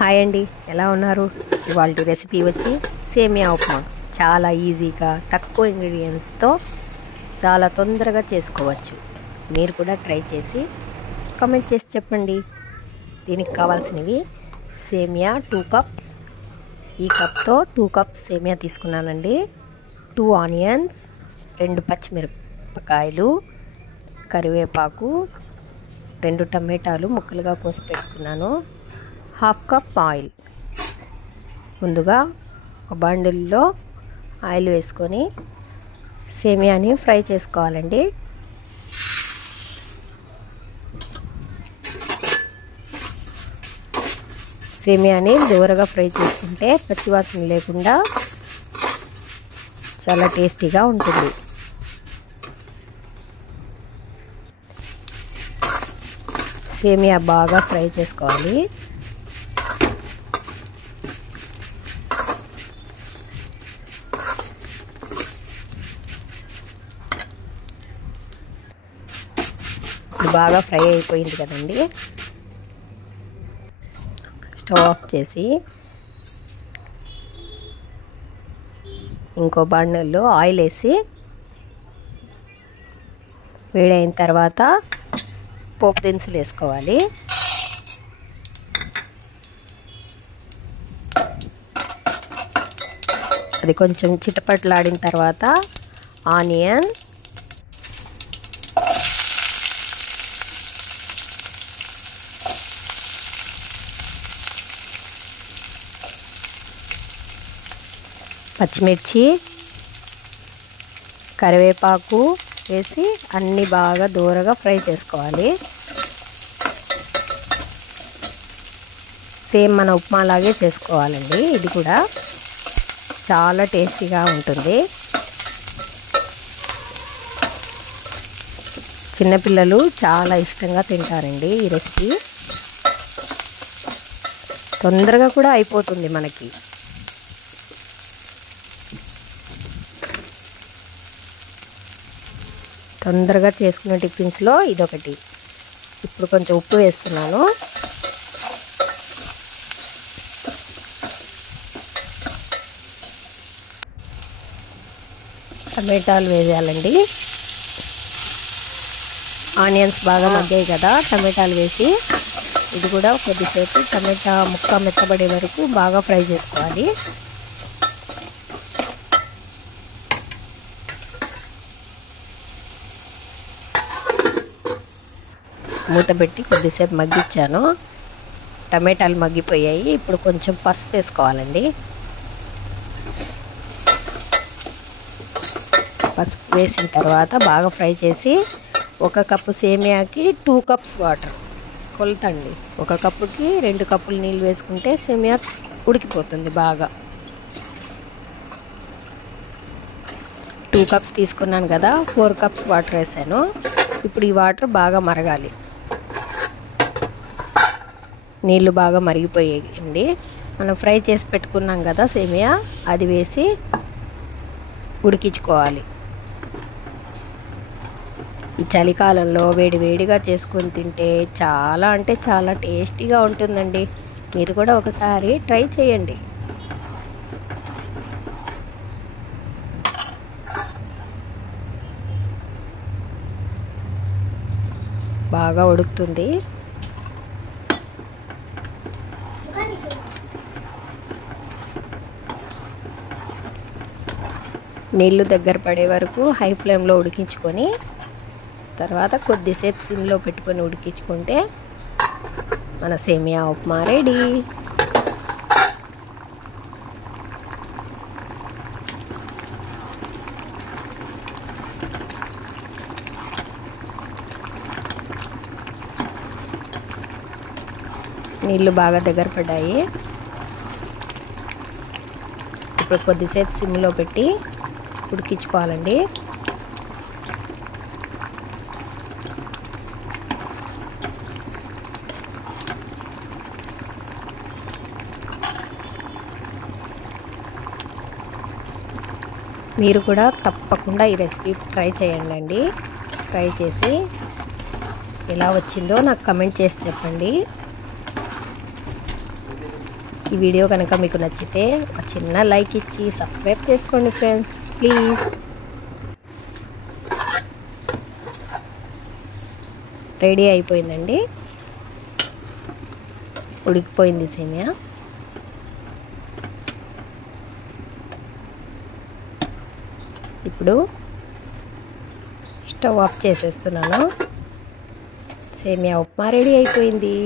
Hi అండి, ఎలా ఉన్నారు? ఇవాల్టి రెసిపీ వచ్చి సేమియా ఉప్మా. చాలా ఈజీగా తక్కువ ఇంగ్రీడియంట్స్తో చాలా తొందరగా చేసుకోవచ్చు. మీరు కూడా ట్రై చేసి కామెంట్ చేసి చెప్పండి. దీనికి కావాల్సినవి సేమియా 2 కప్స్. ఈ కప్తో 2 కప్స్ సేమియా తీసుకున్నానండి. 2 ఆనియన్స్, 2 పచ్చిమిరపకాయలు, కరివేపాకు, 2 టమాటాలు ముక్కలుగా కోసి పెట్టుకున్నాను, 1/2 కప్ ఆయిల్. ముందుగా ఒక బండిల్లో ఆయిల్ వేసుకొని సేమియాని ఫ్రై చేసుకోవాలండి. సేమియాని దూరగా ఫ్రై చేసుకుంటే పచ్చివాసన లేకుండా చాలా టేస్టీగా ఉంటుంది. సేమియా బాగా ఫ్రై చేసుకోవాలి. బాగా ఫ్రై అయిపోయింది కదండి. స్టవ్ ఆఫ్ చేసి ఇంకో బండిల్లో ఆయిల్ వేసి వేడైన తర్వాత పోపు దినుసులు వేసుకోవాలి. అది కొంచెం చిటపట్లాడిన తర్వాత ఆనియన్, పచ్చిమిర్చి, కరివేపాకు వేసి అన్నీ బాగా దూరగా ఫ్రై చేసుకోవాలి. సేమ్ మన ఉప్మా లాగే చేసుకోవాలండి. ఇది కూడా చాలా టేస్టీగా ఉంటుంది. చిన్నపిల్లలు చాలా ఇష్టంగా తింటారండి ఈ రెసిపీ. తొందరగా కూడా అయిపోతుంది మనకి. తొందరగా చేసుకునే టిఫిన్స్లో ఇదొకటి. ఇప్పుడు కొంచెం ఉప్పు వేస్తున్నాను. టమాటాలు వేయాలండి. ఆనియన్స్ బాగా మగ్గాయి కదా, టమాటాలు వేసి ఇది కూడా కొద్దిసేపు టమాటా ముక్క మెత్తబడే వరకు బాగా ఫ్రై చేసుకోవాలి. మూత పెట్టి కొద్దిసేపు మగ్గించాను. టమాటాలు మగ్గిపోయాయి. ఇప్పుడు కొంచెం పసుపు వేసుకోవాలండి. పసుపు వేసిన తర్వాత బాగా ఫ్రై చేసి 1 కప్పు సేమియాకి 2 కప్స్ వాటర్ కొలతండి. 1 కప్పుకి 2 కప్పులు నీళ్ళు వేసుకుంటే సేమియా ఉడికిపోతుంది బాగా. 2 కప్స్ తీసుకున్నాను కదా, 4 కప్స్ వాటర్ వేసాను. ఇప్పుడు ఈ వాటర్ బాగా మరగాలి. నీళ్ళు బాగా మరిగిపోయాయండి. మనం ఫ్రై చేసి పెట్టుకున్నాం కదా సేమియా, అది వేసి ఉడికించుకోవాలి. ఈ చలికాలంలో వేడివేడిగా చేసుకొని తింటే చాలా అంటే చాలా టేస్టీగా ఉంటుందండి. మీరు కూడా ఒకసారి ట్రై చేయండి. బాగా ఉడుకుతుంది. నీళ్ళు దగ్గర పడే వరకు హై ఫ్లేమ్లో ఉడికించుకొని తర్వాత కొద్దిసేపు సిమ్లో పెట్టుకొని ఉడికించుకుంటే మన సేమియా ఉప్మా రెడీ. నీళ్ళు బాగా దగ్గర పడ్డాయి. ఇప్పుడు కొద్దిసేపు సిమ్లో పెట్టి ఉడికించుకోవాలండి. మీరు కూడా తప్పకుండా ఈ రెసిపీ ట్రై చేయండి. ట్రై చేసి ఎలా వచ్చిందో నాకు కమెంట్ చేసి చెప్పండి. ఈ వీడియో కనుక మీకు నచ్చితే ఒక చిన్న లైక్ ఇచ్చి సబ్స్క్రైబ్ చేసుకోండి ఫ్రెండ్స్, ప్లీజ్. రెడీ అయిపోయిందండి, ఉడికిపోయింది సేమియా. ఇప్పుడు స్టవ్ ఆఫ్ చేసేస్తున్నాను. సేమియా ఉప్మా రెడీ అయిపోయింది.